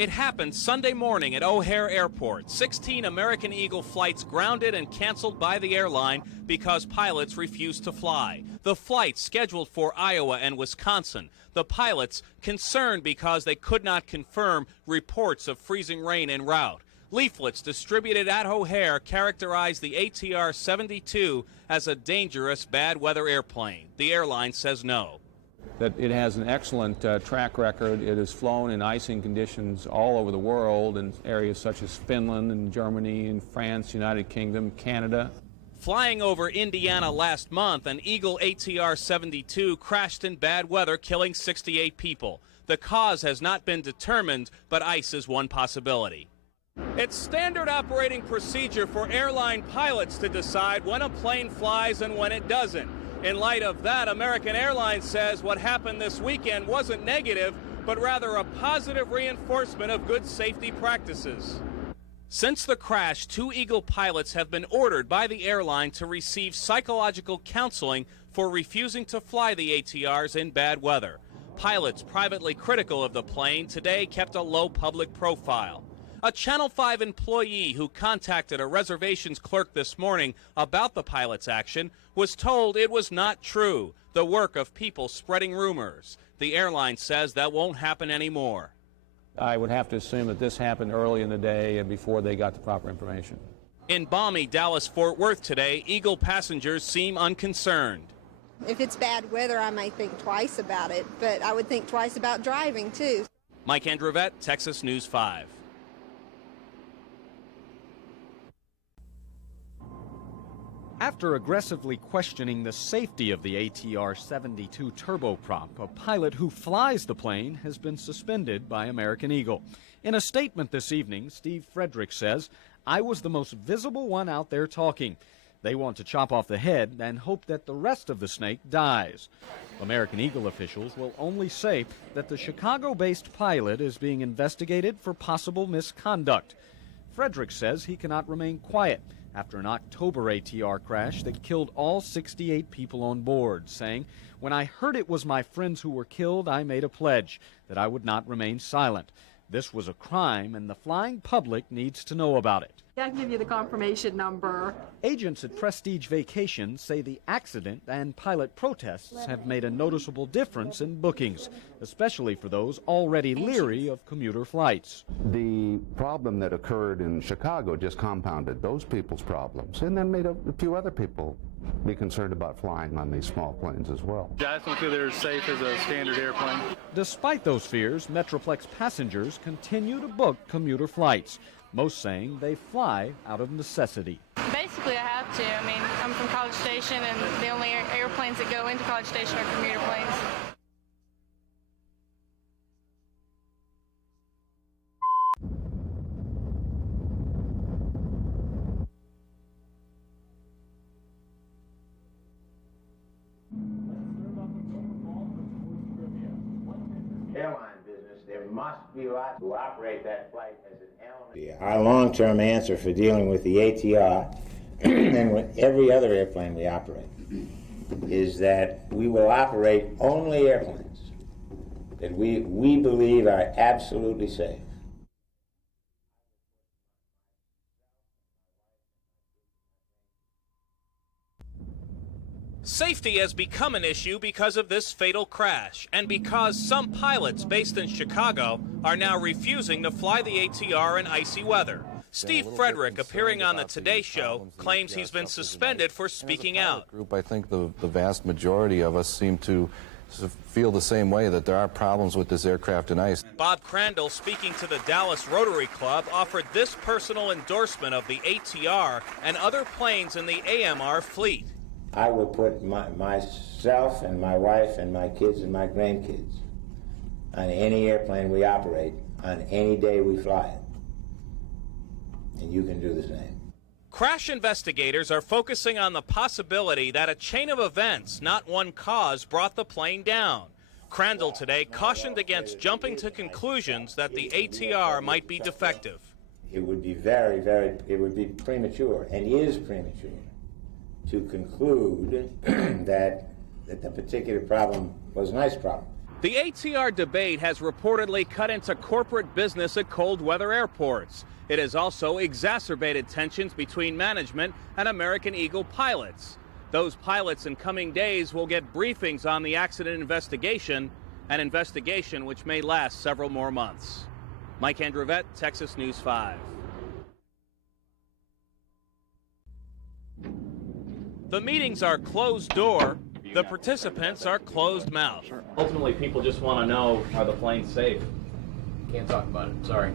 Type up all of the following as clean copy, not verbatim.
It happened Sunday morning at O'Hare Airport. 16 American Eagle flights grounded and canceled by the airline because pilots refused to fly. The flights scheduled for Iowa and Wisconsin. The pilots concerned because they could not confirm reports of freezing rain en route. Leaflets distributed at O'Hare characterized the 𝗢𝗡𝗏-72 as a dangerous bad weather airplane. The airline says no. That it has an excellent track record. It has flown in icing conditions all over the world in areas such as Finland and Germany and France, United Kingdom, Canada. Flying over Indiana last month, an Eagle 𝗢𝗡𝗏-72 crashed in bad weather, killing 68 people. The cause has not been determined, but ice is one possibility. It's standard operating procedure for airline pilots to decide when a plane flies and when it doesn't. In light of that, American Airlines says what happened this weekend wasn't negative, but rather a positive reinforcement of good safety practices. Since the crash, 2 Eagle pilots have been ordered by the airline to receive psychological counseling for refusing to fly the ATRs in bad weather. Pilots privately critical of the plane today kept a low public profile. A Channel 5 employee who contacted a reservations clerk this morning about the pilot's action was told it was not true, the work of people spreading rumors. The airline says that won't happen anymore. I would have to assume that this happened early in the day and before they got the proper information. In balmy Dallas-Fort Worth today, Eagle passengers seem unconcerned. If it's bad weather, I may think twice about it, but I would think twice about driving, too. Mike 𝗢𝗏𝗏𝗏𝗏, Texas News 5. After aggressively questioning the safety of the 𝗢𝗡𝗏-72 turboprop, a pilot who flies the plane has been suspended by American Eagle. In a statement this evening, Steve Frederick says, "I was the most visible one out there talking. They want to chop off the head and hope that the rest of the snake dies." American Eagle officials will only say that the Chicago-based pilot is being investigated for possible misconduct. Frederick says he cannot remain quiet after an October ATR crash that killed all 68 people on board, saying, "When I heard it was my friends who were killed, I made a pledge that I would not remain silent. This was a crime, and the flying public needs to know about it." I can give you the confirmation number. Agents at Prestige Vacation say the accident and pilot protests have made a noticeable difference in bookings, especially for those already leery of commuter flights. The problem that occurred in Chicago just compounded those people's problems and then made a few other people be concerned about flying on these small planes as well. I just don't feel they're as safe as a standard airplane. Despite those fears, Metroplex passengers continue to book commuter flights, most saying they fly out of necessity. Basically, I have to. I mean, I'm from College Station, and the only airplanes that go into College Station are commuter planes. Airline business, there must be lots who operate that flight as an element. Our long-term answer for dealing with the ATR and with every other airplane we operate is that we will operate only airplanes that we believe are absolutely safe. Safety has become an issue because of this fatal crash, and because some pilots based in Chicago are now refusing to fly the ATR in icy weather. Steve Frederick, appearing on the Today Show, claims he's been suspended for speaking out. I think the vast majority of us seem to feel the same way, that there are problems with this aircraft and ice. Bob Crandall, speaking to the Dallas Rotary Club, offered this personal endorsement of the ATR and other planes in the AMR fleet. I will put myself and my wife and my kids and my grandkids on any airplane we operate, on any day we fly it. And you can do the same. Crash investigators are focusing on the possibility that a chain of events, not one cause, brought the plane down. Crandall today cautioned against jumping to conclusions that the ATR might be defective. It would be it would be premature, and is premature, to conclude that the particular problem was an ice problem. The ATR debate has reportedly cut into corporate business at cold weather airports. It has also exacerbated tensions between management and American Eagle pilots. Those pilots in coming days will get briefings on the accident investigation, an investigation which may last several more months. Mike 𝗙𝗴𝗏𝗏, Texas News 5. The meetings are closed door. The participants are closed mouth. Ultimately, people just want to know, are the planes safe? Can't talk about it, sorry.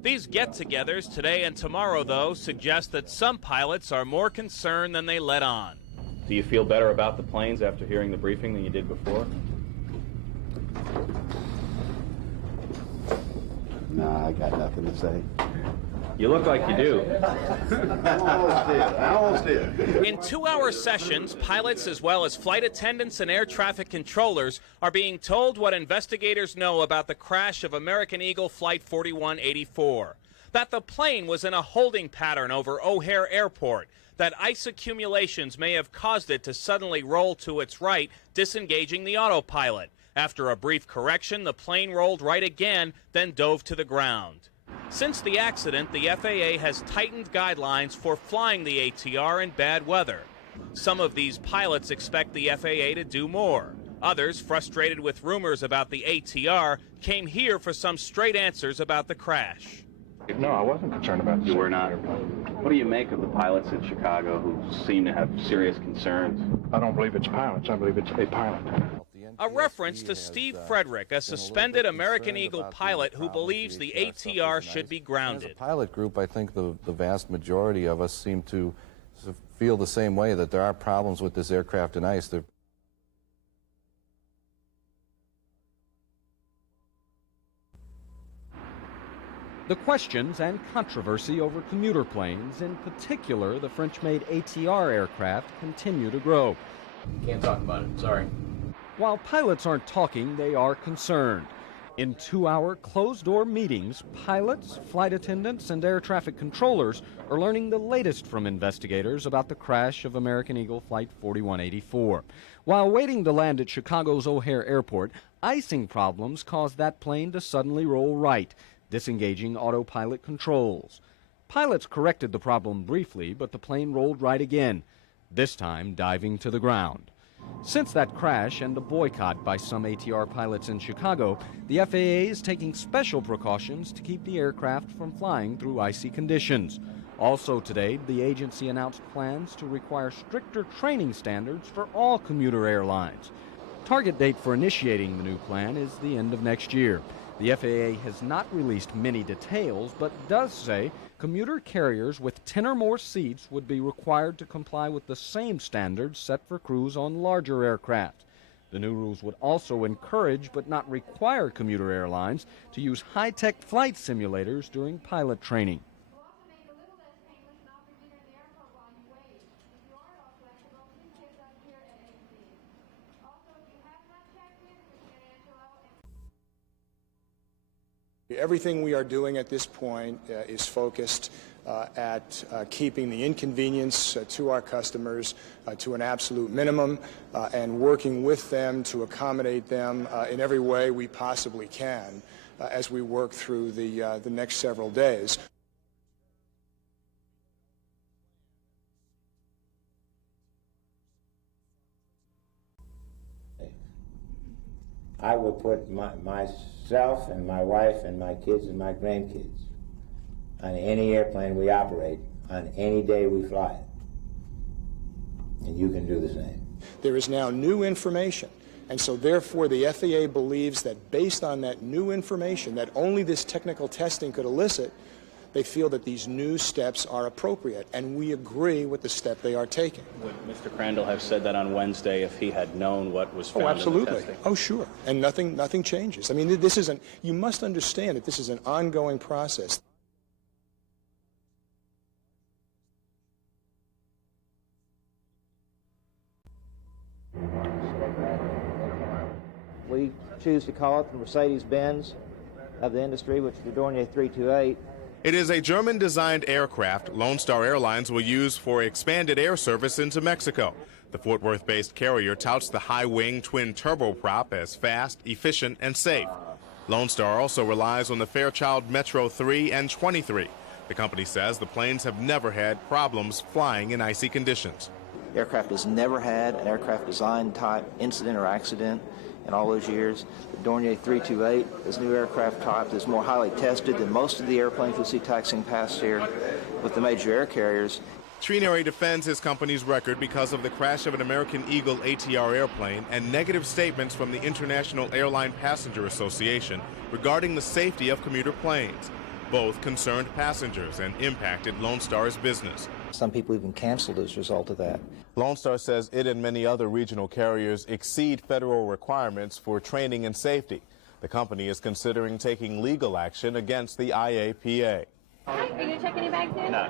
These get-togethers today and tomorrow, though, suggest that some pilots are more concerned than they let on. Do you feel better about the planes after hearing the briefing than you did before? No, I got nothing to say. You look like you do. I almost did. In 2-hour sessions, pilots as well as flight attendants and air traffic controllers are being told what investigators know about the crash of American Eagle Flight 4184. That the plane was in a holding pattern over O'Hare Airport, that ice accumulations may have caused it to suddenly roll to its right, disengaging the autopilot. After a brief correction, the plane rolled right again, then dove to the ground. Since the accident, the FAA has tightened guidelines for flying the ATR in bad weather. Some of these pilots expect the FAA to do more. Others, frustrated with rumors about the ATR, came here for some straight answers about the crash. No, I wasn't concerned about You were not. What do you make of the pilots in Chicago who seem to have serious concerns? I don't believe it's pilots. I believe it's a pilot. A reference to Steve Frederick, a suspended American Eagle pilot who believes the ATR should be grounded. As a pilot group, I think the vast majority of us seem to feel the same way, that there are problems with this aircraft and ice. The questions and controversy over commuter planes, in particular the French-made ATR aircraft, continue to grow. Can't talk about it, sorry. While pilots aren't talking, they are concerned. In 2-hour closed-door meetings, pilots, flight attendants, and air traffic controllers are learning the latest from investigators about the crash of American Eagle Flight 4184. While waiting to land at Chicago's O'Hare Airport, icing problems caused that plane to suddenly roll right, disengaging autopilot controls. Pilots corrected the problem briefly, but the plane rolled right again, this time diving to the ground. Since that crash and a boycott by some ATR pilots in Chicago, the FAA is taking special precautions to keep the aircraft from flying through icy conditions. Also today, the agency announced plans to require stricter training standards for all commuter airlines. Target date for initiating the new plan is the end of next year. The FAA has not released many details, but does say commuter carriers with 10 or more seats would be required to comply with the same standards set for crews on larger aircraft. The new rules would also encourage but not require commuter airlines to use high-tech flight simulators during pilot training. Everything we are doing at this point is focused at keeping the inconvenience to our customers to an absolute minimum and working with them to accommodate them in every way we possibly can as we work through the next several days. I will put myself and my wife and my kids and my grandkids on any airplane we operate, on any day we fly it. And you can do the same. There is now new information, and so therefore the FAA believes that based on that new information that only this technical testing could elicit, they feel that these new steps are appropriate, and we agree with the step they are taking. Would Mr. Crandall have said that on Wednesday if he had known what was found absolutely. in the testing? Oh, sure. And nothing changes. I mean, this isn't, you must understand that this is an ongoing process. We choose to call it the Mercedes-Benz of the industry, which is the Dornier 328. It is a German-designed aircraft Lone Star Airlines will use for expanded air service into Mexico. The Fort Worth-based carrier touts the high-wing twin turboprop as fast, efficient, and safe. Lone Star also relies on the Fairchild Metro 3 and 23. The company says the planes have never had problems flying in icy conditions. The aircraft has never had an aircraft design type incident or accident in all those years. The 𝗔𝗺𝗲𝗏𝗏 𝗙𝗴𝗏𝗏, this new aircraft type, is more highly tested than most of the airplanes we see taxiing past here with the major air carriers. Trinary defends his company's record because of the crash of an American Eagle ATR airplane and negative statements from the International Airline Passenger Association regarding the safety of commuter planes. Both concerned passengers and impacted Lone Star's business. Some people even canceled as a result of that. Lone Star says it and many other regional carriers exceed federal requirements for training and safety. The company is considering taking legal action against the IAPA. Are you going to check any bags in? No.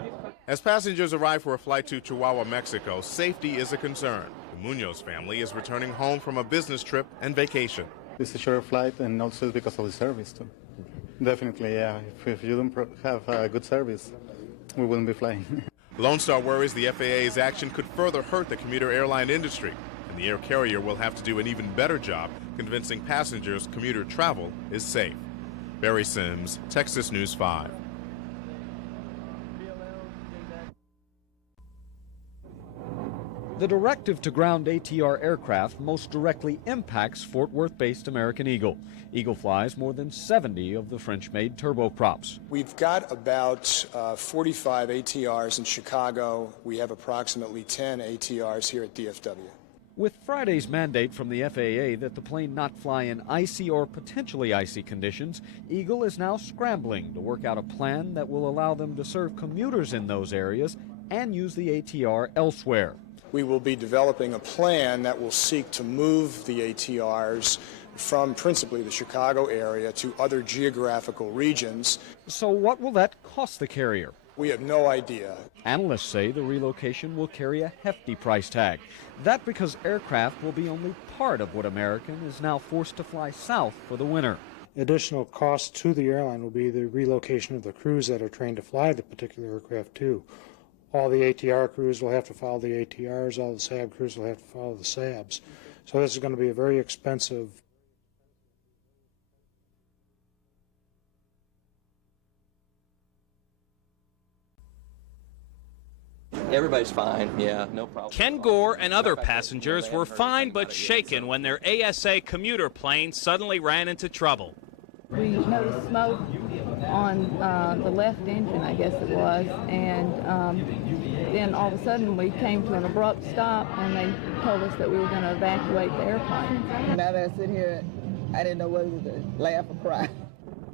As passengers arrive for a flight to Chihuahua, Mexico, safety is a concern. The Munoz family is returning home from a business trip and vacation. It's a short flight, and also because of the service, too. Definitely, yeah. If you don't have a good service, we wouldn't be flying. Lone Star worries the FAA's action could further hurt the commuter airline industry, and the air carrier will have to do an even better job convincing passengers commuter travel is safe. Barry Sims, Texas News 5. The directive to ground ATR aircraft most directly impacts Fort Worth-based American Eagle. Eagle flies more than 70 of the French-made turboprops. We've got about 45 ATRs in Chicago. We have approximately 10 ATRs here at DFW. With Friday's mandate from the FAA that the plane not fly in icy or potentially icy conditions, Eagle is now scrambling to work out a plan that will allow them to serve commuters in those areas and use the ATR elsewhere. We will be developing a plan that will seek to move the ATRs from principally the Chicago area to other geographical regions. So what will that cost the carrier? We have no idea. Analysts say the relocation will carry a hefty price tag. That because aircraft will be only part of what American is now forced to fly south for the winter. Additional costs to the airline will be the relocation of the crews that are trained to fly the particular aircraft too. All the ATR crews will have to follow the ATRs, all the SAB crews will have to follow the SABs. So this is going to be a very expensive. Everybody's fine, yeah, no problem. Ken Gore and other passengers were fine but shaken when their ASA commuter plane suddenly ran into trouble. We noticed smoke on the left engine, I guess it was, and then all of a sudden we came to an abrupt stop and they told us that we were going to evacuate the airplane. Now that I sit here, I didn't know whether to laugh or cry.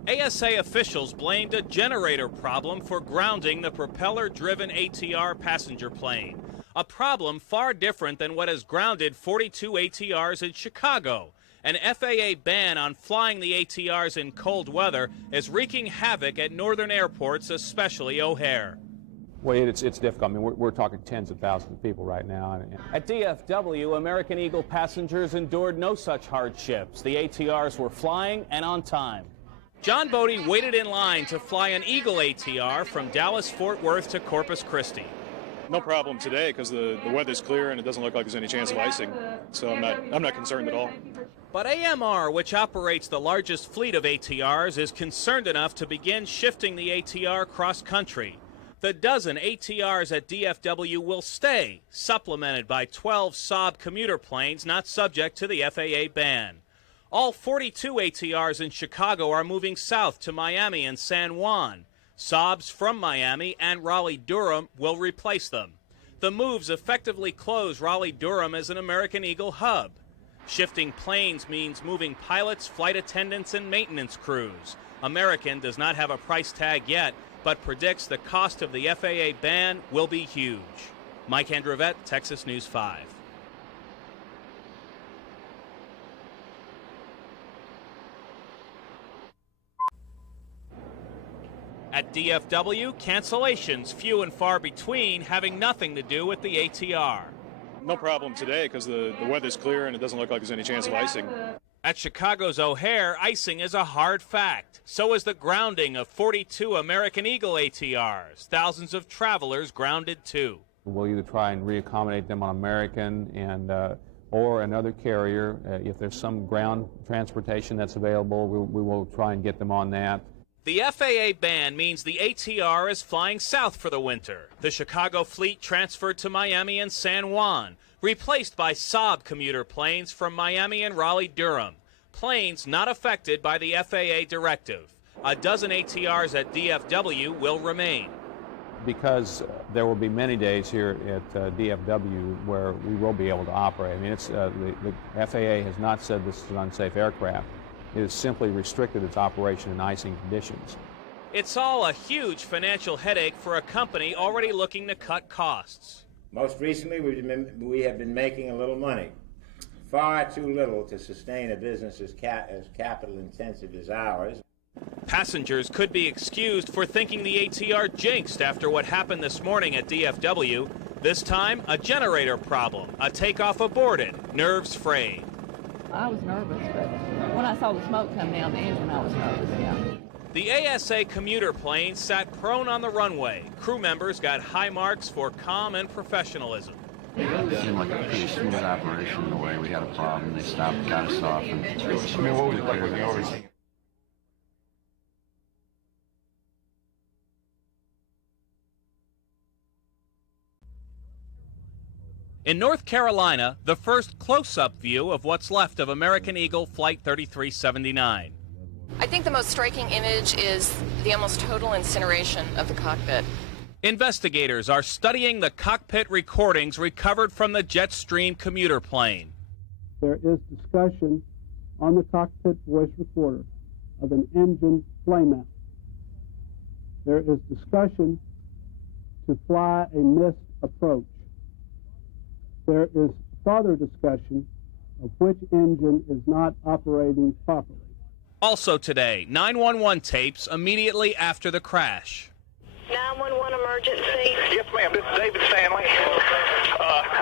ASA officials blamed a generator problem for grounding the propeller-driven ATR passenger plane, a problem far different than what has grounded 42 ATRs in Chicago. An FAA ban on flying the ATRs in cold weather is wreaking havoc at northern airports, especially O'Hare. Well, it's difficult. I mean, we're talking tens of thousands of people right now. At DFW, American Eagle passengers endured no such hardships. The ATRs were flying and on time. John Bodie waited in line to fly an Eagle ATR from Dallas-Fort Worth to Corpus Christi. No problem today because the weather's clear and it doesn't look like there's any chance of icing, so I'm not concerned at all. But AMR, which operates the largest fleet of ATRs, is concerned enough to begin shifting the ATR cross-country. The dozen ATRs at DFW will stay, supplemented by 12 Saab commuter planes not subject to the FAA ban. All 42 ATRs in Chicago are moving south to Miami and San Juan. Saabs from Miami and Raleigh-Durham will replace them. The moves effectively close Raleigh-Durham as an American Eagle hub. Shifting planes means moving pilots, flight attendants, and maintenance crews. American does not have a price tag yet, but predicts the cost of the FAA ban will be huge. Mike Androvette, Texas News 5. At DFW, cancellations few and far between, having nothing to do with the ATR. No problem today because the weather's clear and it doesn't look like there's any chance of icing. At Chicago's O'Hare, icing is a hard fact. So is the grounding of 42 American Eagle ATRs. Thousands of travelers grounded too. We'll either try and reaccommodate them on American and or another carrier. If there's some ground transportation that's available, we will try and get them on that. The FAA ban means the ATR is flying south for the winter. The Chicago fleet transferred to Miami and San Juan, replaced by Saab commuter planes from Miami and Raleigh-Durham. Planes not affected by the FAA directive. A dozen ATRs at DFW will remain. Because there will be many days here at DFW where we will be able to operate. I mean, the FAA has not said this is an unsafe aircraft. It has simply restricted its operation in icing conditions. It's all a huge financial headache for a company already looking to cut costs. Most recently, we have been making a little money. Far too little to sustain a business as capital intensive as ours. Passengers could be excused for thinking the ATR jinxed after what happened this morning at DFW. This time, a generator problem, a takeoff aborted, nerves frayed. I was nervous, but when I saw the smoke coming out of the engine, I was nervous, yeah. The ASA commuter plane sat prone on the runway. Crew members got high marks for calm and professionalism. It seemed like a pretty smooth operation the way we had a problem. They stopped, got us off, and what was it like with the overseeing? In North Carolina, the first close-up view of what's left of American Eagle Flight 3379. I think the most striking image is the almost total incineration of the cockpit. Investigators are studying the cockpit recordings recovered from the Jetstream commuter plane. There is discussion on the cockpit voice recorder of an engine flameout. There is discussion to fly a missed approach. There is further discussion of which engine is not operating properly. Also today, 911 tapes immediately after the crash. 911 emergency. Yes, ma'am. This is David Stanley.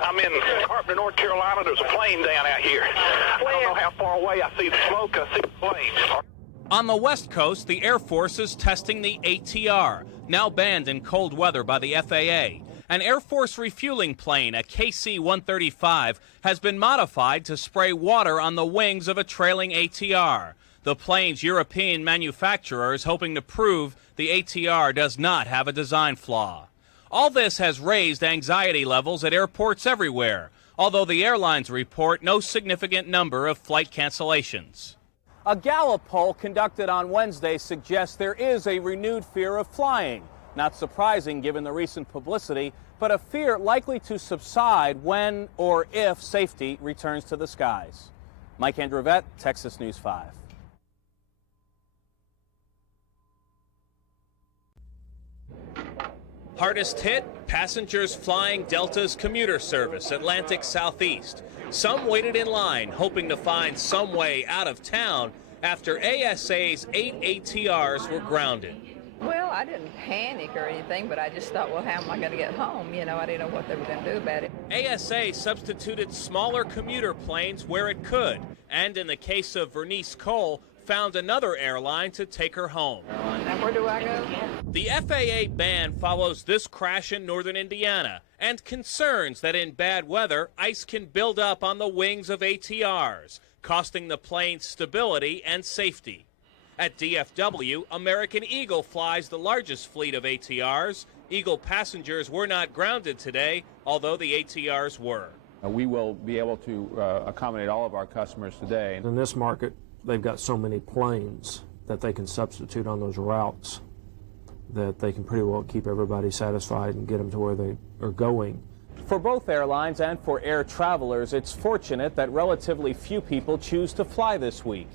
I'm in Carpenter, North Carolina. There's a plane down out here. I don't know how far away. I see the smoke. I see the plane. On the West Coast, the Air Force is testing the ATR, now banned in cold weather by the FAA. An Air Force refueling plane, a KC-135, has been modified to spray water on the wings of a trailing ATR. The plane's European manufacturer is hoping to prove the ATR does not have a design flaw. All this has raised anxiety levels at airports everywhere, although the airlines report no significant number of flight cancellations. A Gallup poll conducted on Wednesday suggests there is a renewed fear of flying. Not surprising given the recent publicity, but a fear likely to subside when or if safety returns to the skies. Mike 𝗔𝗴𝗏𝗏, Texas News 5. Hardest hit, passengers flying Delta's commuter service, Atlantic Southeast. Some waited in line, hoping to find some way out of town after ASA's 8 ATRs were grounded. Well, I didn't panic or anything, but I just thought, well, how am I going to get home? You know, I didn't know what they were going to do about it. ASA substituted smaller commuter planes where it could, and in the case of Vernice Cole, found another airline to take her home. And where do I go? The FAA ban follows this crash in northern Indiana and concerns that in bad weather, ice can build up on the wings of ATRs, costing the plane stability and safety. At DFW, American Eagle flies the largest fleet of ATRs. Eagle passengers were not grounded today, although the ATRs were. We will be able to accommodate all of our customers today. In this market, they've got so many planes that they can substitute on those routes that they can pretty well keep everybody satisfied and get them to where they are going. For both airlines and for air travelers, it's fortunate that relatively few people choose to fly this week.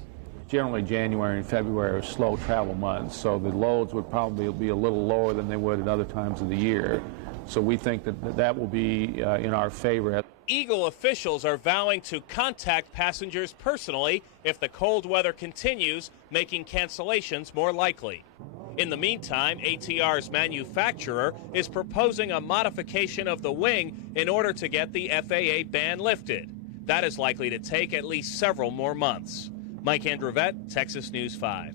Generally, January and February are slow travel months, so the loads would probably be a little lower than they would at other times of the year. So we think that will be in our favor. Eagle officials are vowing to contact passengers personally if the cold weather continues, making cancellations more likely. In the meantime, ATR's manufacturer is proposing a modification of the wing in order to get the FAA ban lifted. That is likely to take at least several more months. Mike 𝗔𝗏𝗏𝗏, Texas News 5.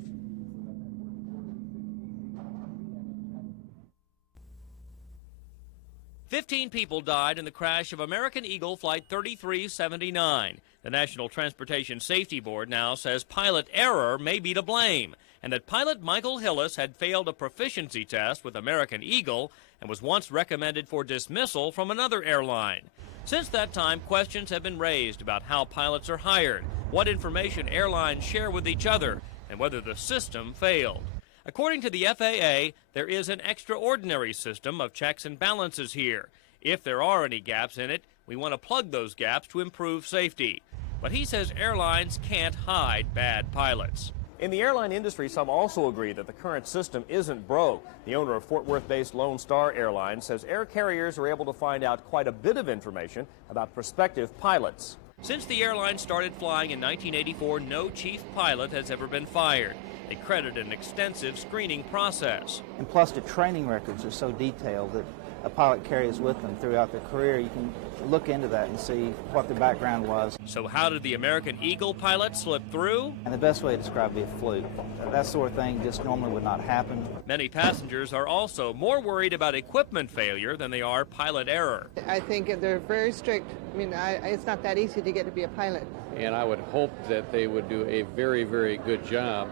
15 people died in the crash of American Eagle Flight 3379. The National Transportation Safety Board now says pilot error may be to blame, and that pilot Michael Hillis had failed a proficiency test with American Eagle and was once recommended for dismissal from another airline. Since that time, questions have been raised about how pilots are hired, what information airlines share with each other, and whether the system failed. According to the FAA, there is an extraordinary system of checks and balances here. If there are any gaps in it, we want to plug those gaps to improve safety. But he says airlines can't hide bad pilots. In the airline industry, some also agree that the current system isn't broke. The owner of Fort Worth-based Lone Star Airlines says air carriers are able to find out quite a bit of information about prospective pilots. Since the airline started flying in 1984, no chief pilot has ever been fired. They credit an extensive screening process. And plus the training records are so detailed that a pilot carries with them throughout their career. You can look into that and see what their background was. So how did the American Eagle pilot slip through? And the best way to describe it is a fluke. That sort of thing just normally would not happen. Many passengers are also more worried about equipment failure than they are pilot error. I think they're very strict. I mean, it's not that easy to get to be a pilot. And I would hope that they would do a very, very good job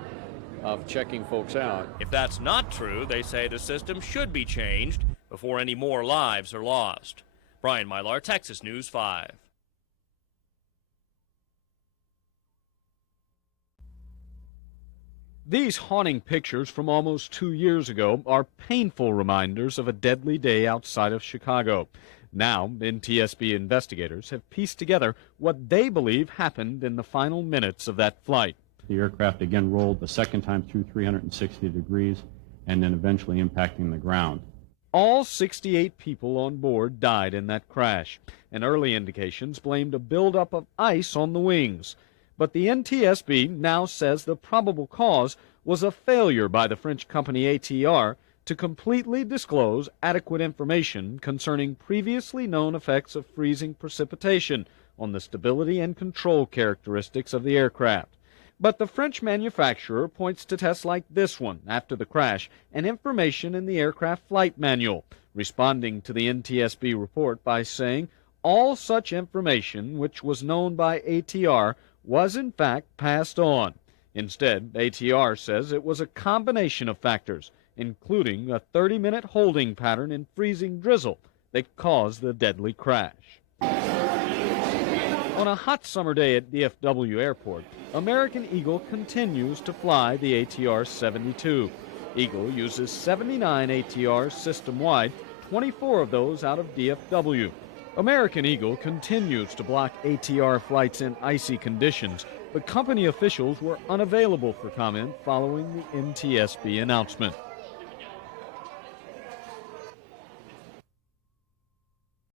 of checking folks out. If that's not true, they say the system should be changed before any more lives are lost. Brian Mylar, Texas News 5. These haunting pictures from almost 2 years ago are painful reminders of a deadly day outside of Chicago. Now, NTSB investigators have pieced together what they believe happened in the final minutes of that flight. The aircraft again rolled the second time through 360 degrees and then eventually impacting the ground. All 68 people on board died in that crash, and early indications blamed a buildup of ice on the wings. But the NTSB now says the probable cause was a failure by the French company ATR to completely disclose adequate information concerning previously known effects of freezing precipitation on the stability and control characteristics of the aircraft. But the French manufacturer points to tests like this one after the crash and information in the aircraft flight manual, responding to the NTSB report by saying all such information which was known by ATR was in fact passed on. Instead, ATR says it was a combination of factors, including a 30-minute holding pattern in freezing drizzle that caused the deadly crash. On a hot summer day at DFW Airport, American Eagle continues to fly the ATR 72. Eagle uses 79 ATRs system-wide, 24 of those out of DFW. American Eagle continues to block ATR flights in icy conditions, but company officials were unavailable for comment following the NTSB announcement.